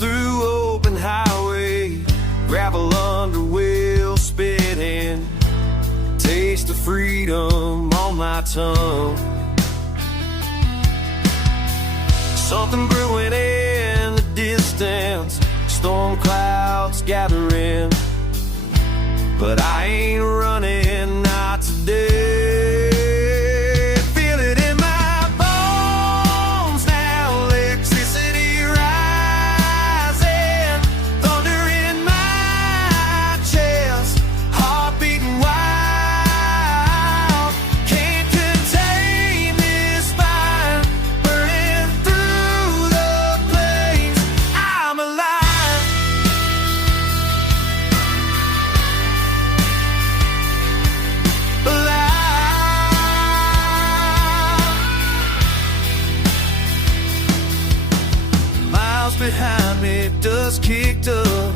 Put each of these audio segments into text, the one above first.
through open highway, gravel under wheels spinning, taste of freedom on my tongue. Something brewing in the distance, storm clouds gathering, but I ain't running, not today. Feel it in my bones now, electricity rising, thunder in my chest, heart beating wild. Can't contain this fire, burning through the flames. I'm alive. Miles behind me, dust kicked up.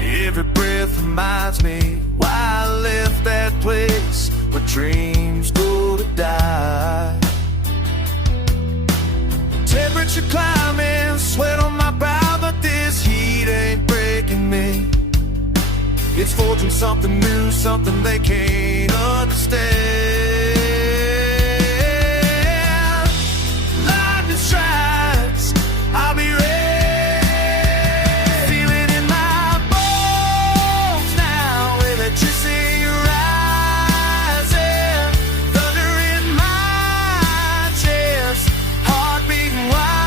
Every breath reminds me why I left that place where dreams go to die. Temperature climbing, sweat on my brow, but this heat ain't breaking me. It's forging something new, something they can't understand. Lightning strikes, I'll be ready. Feel it in my bones now, electricity rising, thunder in my chest, heart beating wild.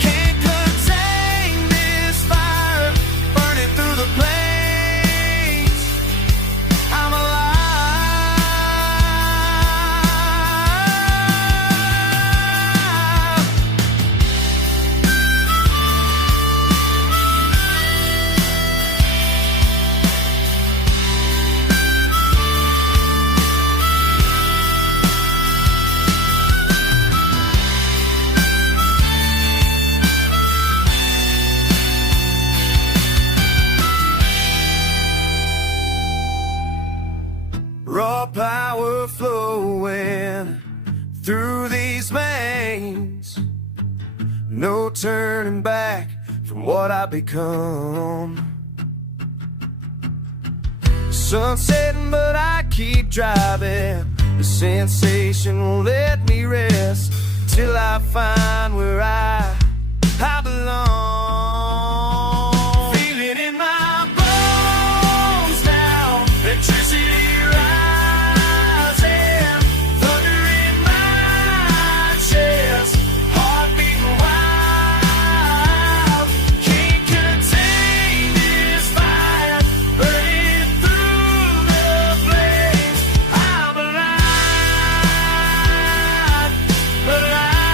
Can't contain this fire, burning through the flames. I'm alive. Raw power flowing through these veins, no turning back from what I've become. Sun setting, but I keep driving. The sensation won't let me rest till I find where I belong. Feel it in my bones now, electricity rising, thunder in my chest, heart beating wild. Can't contain this fire, burning through the flames. I'm alive, alive,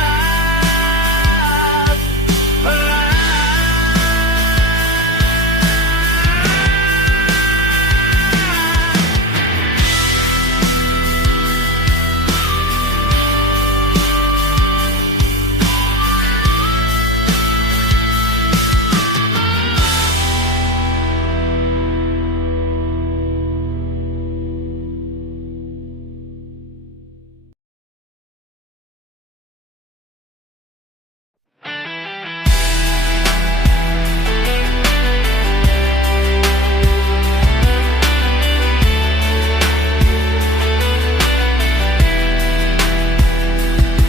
alive.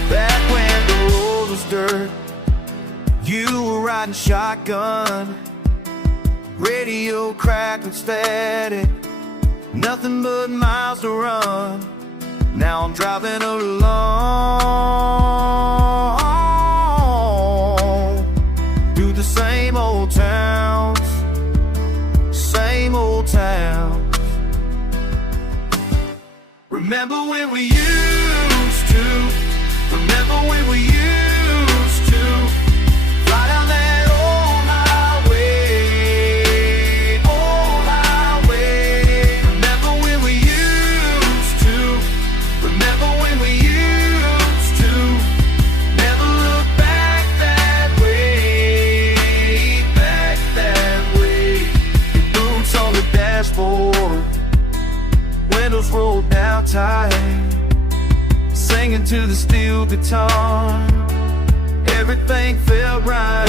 Back when the road was dirt, you were riding shotgun, radio crackling static, nothing but miles to run. Now I'm driving alone through the same old towns, same old towns. Remember when we used to, remember when we used to fly down that old highway, old highway. Remember when we used to, remember when we used to never look back that way, back that way. Boots on the dashboard, windows rolled down tight, singing to the steel guitar. Everything felt right.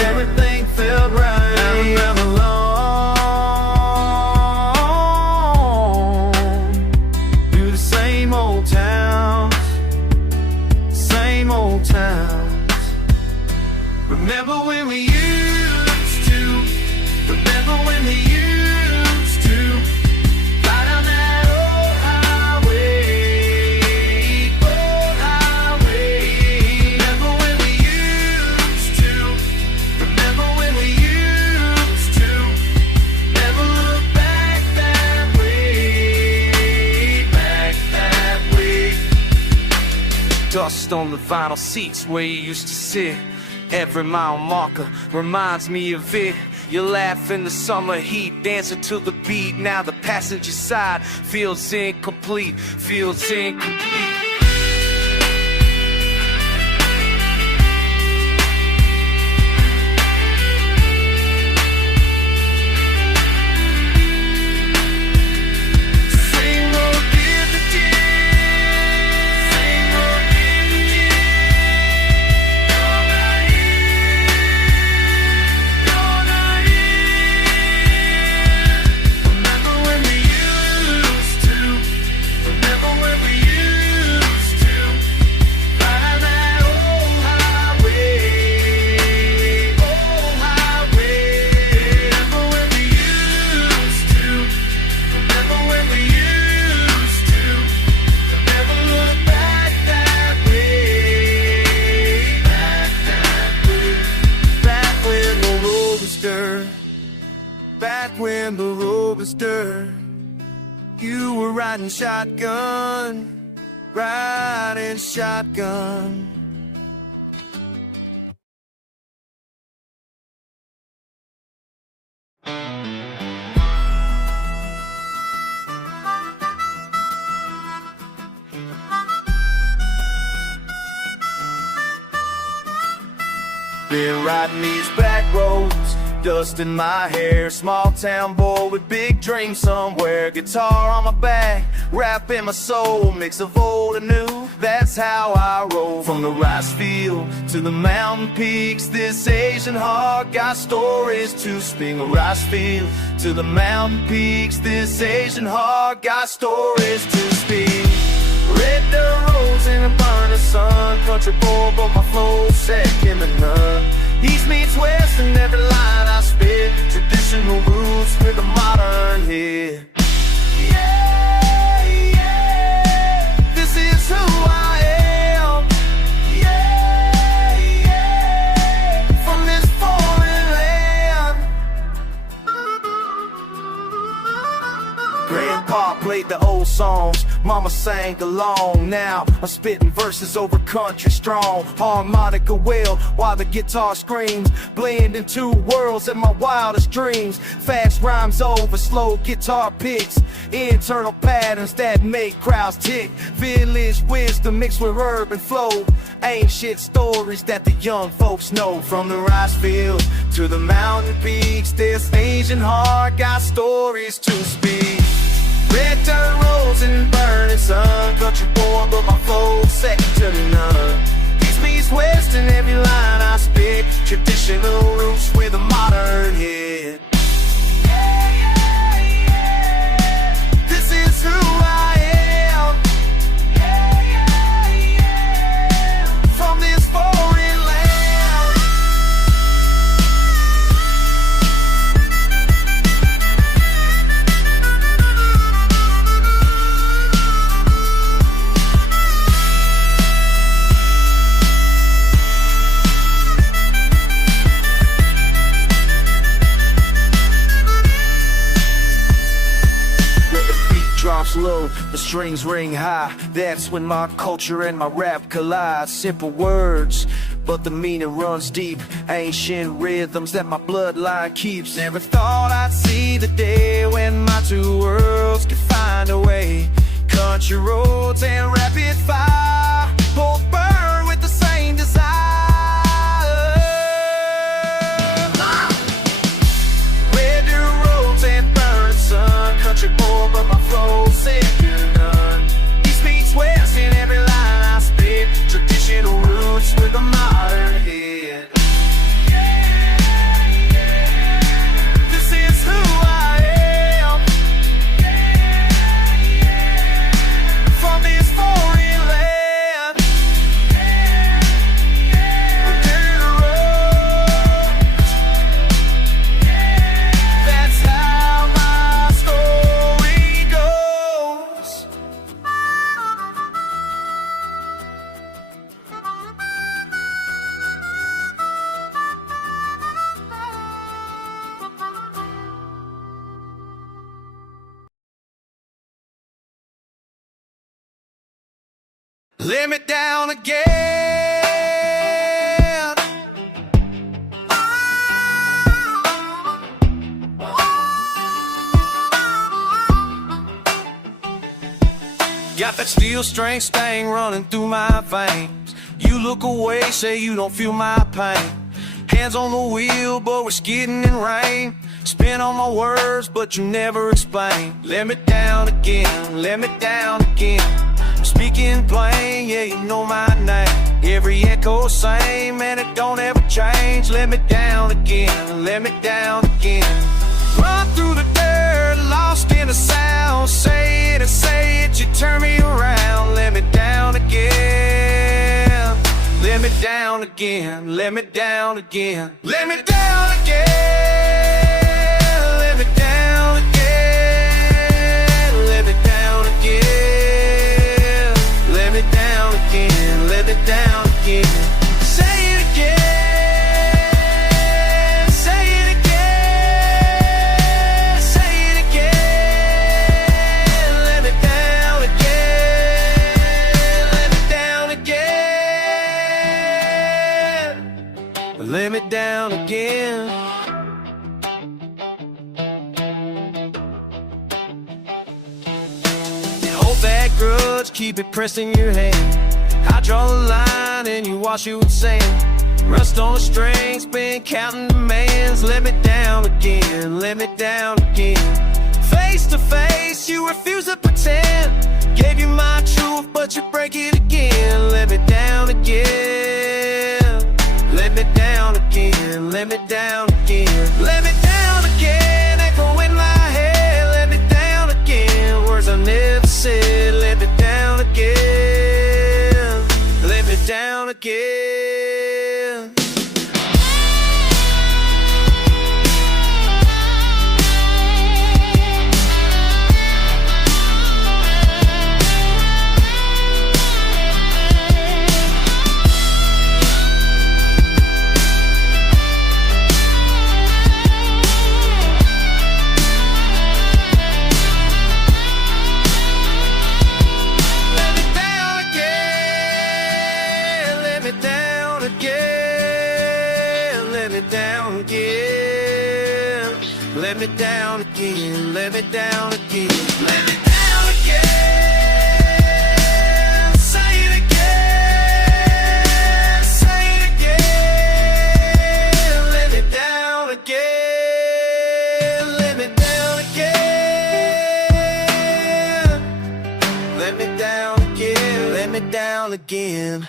when we used to. Remember when we used to ride on that old highway, old highway. Remember when we used to. Remember when we used to. Never look back that way, back that way. Dust on the vinyl seats where you used to sit. Every mile marker reminds me of it. You laugh in the summer heat, dancing to the beat. Now the passenger side feels incomplete, feels incomplete. Back when the road was dirt, you were riding shotgun, riding shotgun. Been riding these back roads, dust in my hair, small town boy with big dreams somewhere. Guitar on my back, rap in my soul, mix of old and new, that's how I roll. From the rice field to the mountain peaks, this Asian heart got stories to speak. A rice field to the mountain peaks, this Asian heart got stories to speak. Red dirt roads in a burning sun, country boy but my flow's second to none. East meets west in every line I spit, traditional roots with a modern hit. Yeah, yeah, this is who I am. Yeah, yeah, from this foreign land. Grandpa played the old songs, mama sang along. Now I'm spitting verses over country strong. Harmonica wail while the guitar screams, blending two worlds in my wildest dreams. Fast rhymes over slow guitar picks, internal patterns that make crowds tick. Village wisdom mixed with urban flow, ancient stories that the young folks know. From the rice field to the mountain peaks, this Asian heart got stories to speak. Red dirt roads and burning sun, country boy but my flow's second to none. East meets west in every line I spit, traditional roots with a modern hit. Yeah, yeah, yeah, this is who I am. Yeah, yeah, yeah, from this foreign land. Drops low, the strings ring high. That's when my culture and my rap collide. Simple words, but the meaning runs deep. Ancient rhythms that my bloodline keeps. Never thought I'd see the day when my two worlds could find a way. Country roads and rapid fire both burn with the same desire. Red dirt roads and burning sun, country boy but my flow's second to none. East meets west in every line I spit, traditional roots with a modern hit. Yeah, yeah, this is who I am. Yeah, yeah, from this foreign land. Yeah, yeah, dirt road. Lay me down again. Got that steel strength stain running through my veins. You look away, say you don't feel my pain. Hands on the wheel, but we're skidding in rain. Spin on my words, but you never explain. Let me down again, let me down again. I'm speaking plain, yeah, you know my name. Every echo same, and it don't ever change. Let me down again, let me down again. Run through the dirt, lost in the sound. Say it and say it, you turn me around. Let me down again. Let me down again, let me down again. Let me down again. Let me down again. Let me down again. Let me down again. Let me down again. Say it again. Say it again. Say it again. Let me down again. Let me down again. Let me down again. Hold that grudge, keep it pressed in your hand. I draw the line and you wash it with sand. Rust on the strings, been counting demands. Let me down again, let me down again. Face to face, you refuse to pretend. Gave you my truth, but you break it again. Let me down again. Let me down again, let me down again. Let me down again, echo in my head. Let me down again, words I never said. Let me down again. Let me down again. Let me down again, let me down again, let me down again. Say it again, say it again. Let me down again, let me down again. Let me down again, let me down again.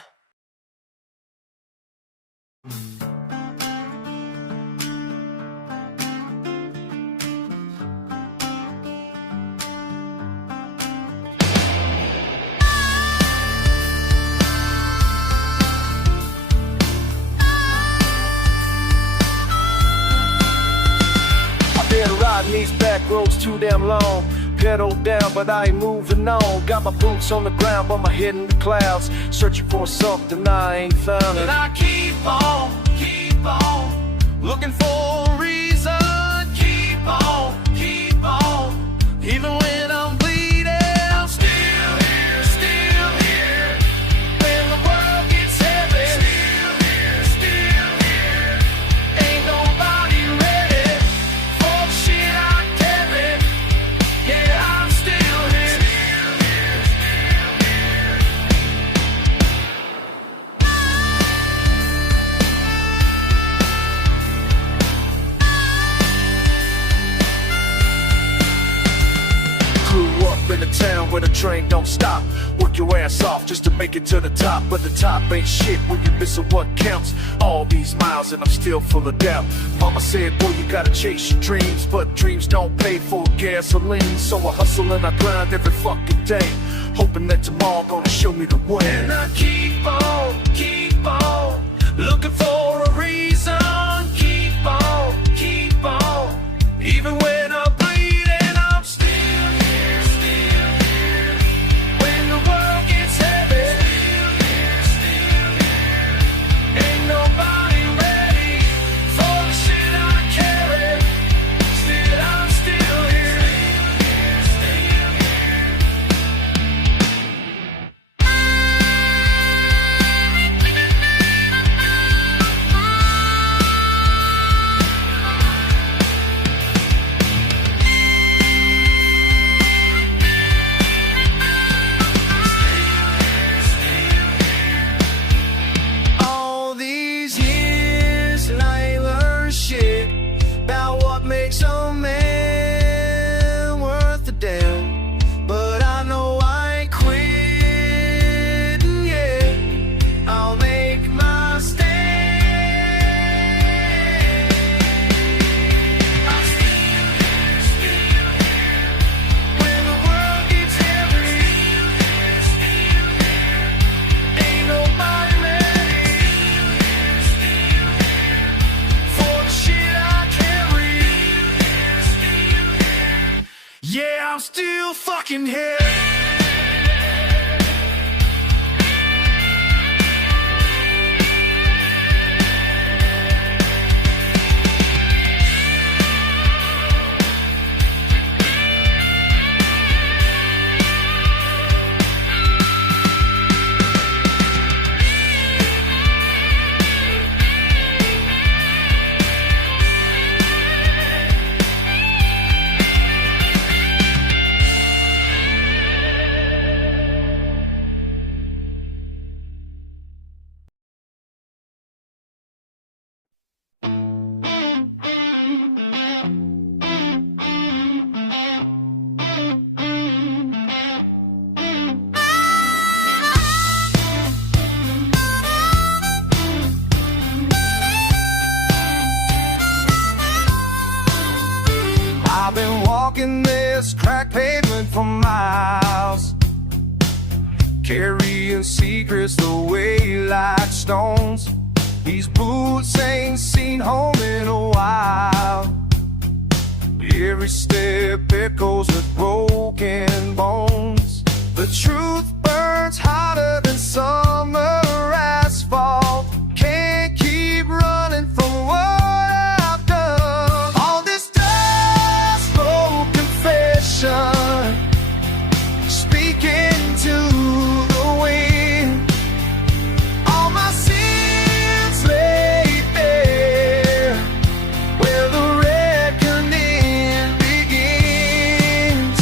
These back roads too damn long. Pedal down, but I ain't moving on. Got my boots on the ground, but my head in the clouds. Searching for something I ain't found. And I keep on looking for a reason. Keep on, even when I'm bleeding. I'm still here. When the world gets heavy, still here. Ain't nobody ready for the shit I carry. Yeah, I'm still here. Grew up in a town where the train don't stop. Work your ass off just to make it to the top. But the top ain't shit when you missing what counts. All these miles and I'm still full of doubt. Mama said, boy, you gotta chase your dreams. But dreams don't pay for gasoline. So I hustle and I grind every fucking day, hoping that tomorrow gonna show me the way. And I keep on looking for a reason. Keep on, even when I'm bleeding. I'm still here. When the world gets heavy, still here. Ain't nobody ready for the shit I carry. Still, I'm still here. I'm still fucking here. I've been walking this cracked pavement for miles, carrying secrets away like stones. These boots ain't seen home in a while. Every step echoes with broken bones. The truth burns hotter than summer asphalt. Can't keep running from what I've done. All this dust, slow confession, speaking to the wind. All my sins lay bare, where the reckoning begins.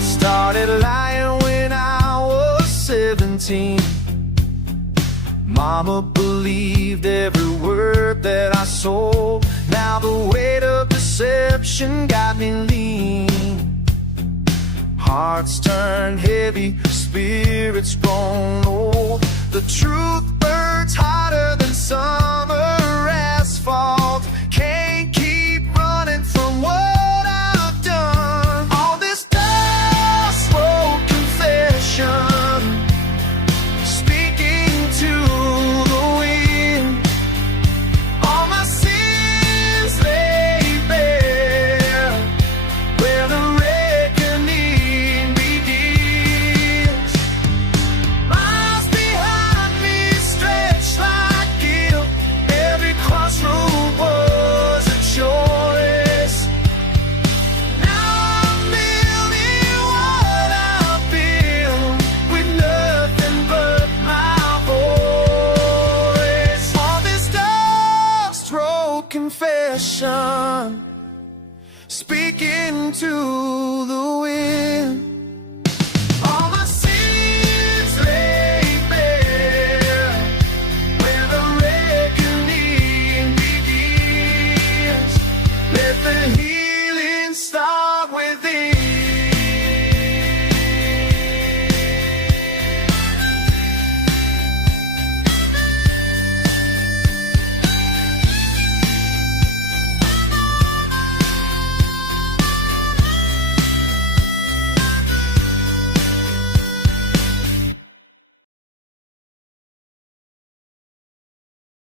Started lying when I was 17. Mama believed every word that I sold. Now the weight of deception got me lean. Hearts turn heavy, spirits grown old. The truth burns hotter than summer asphalt. Can't keep running from what I've done. All this dust, slow confession, speaking to the wind. All my sins lay bare, where the reckoning begins. Miles behind me stretch like guilt. Every crossroad was a choice. Now I'm building what I built with nothing but my voice. All this dust, throat confession, speaking to the wind.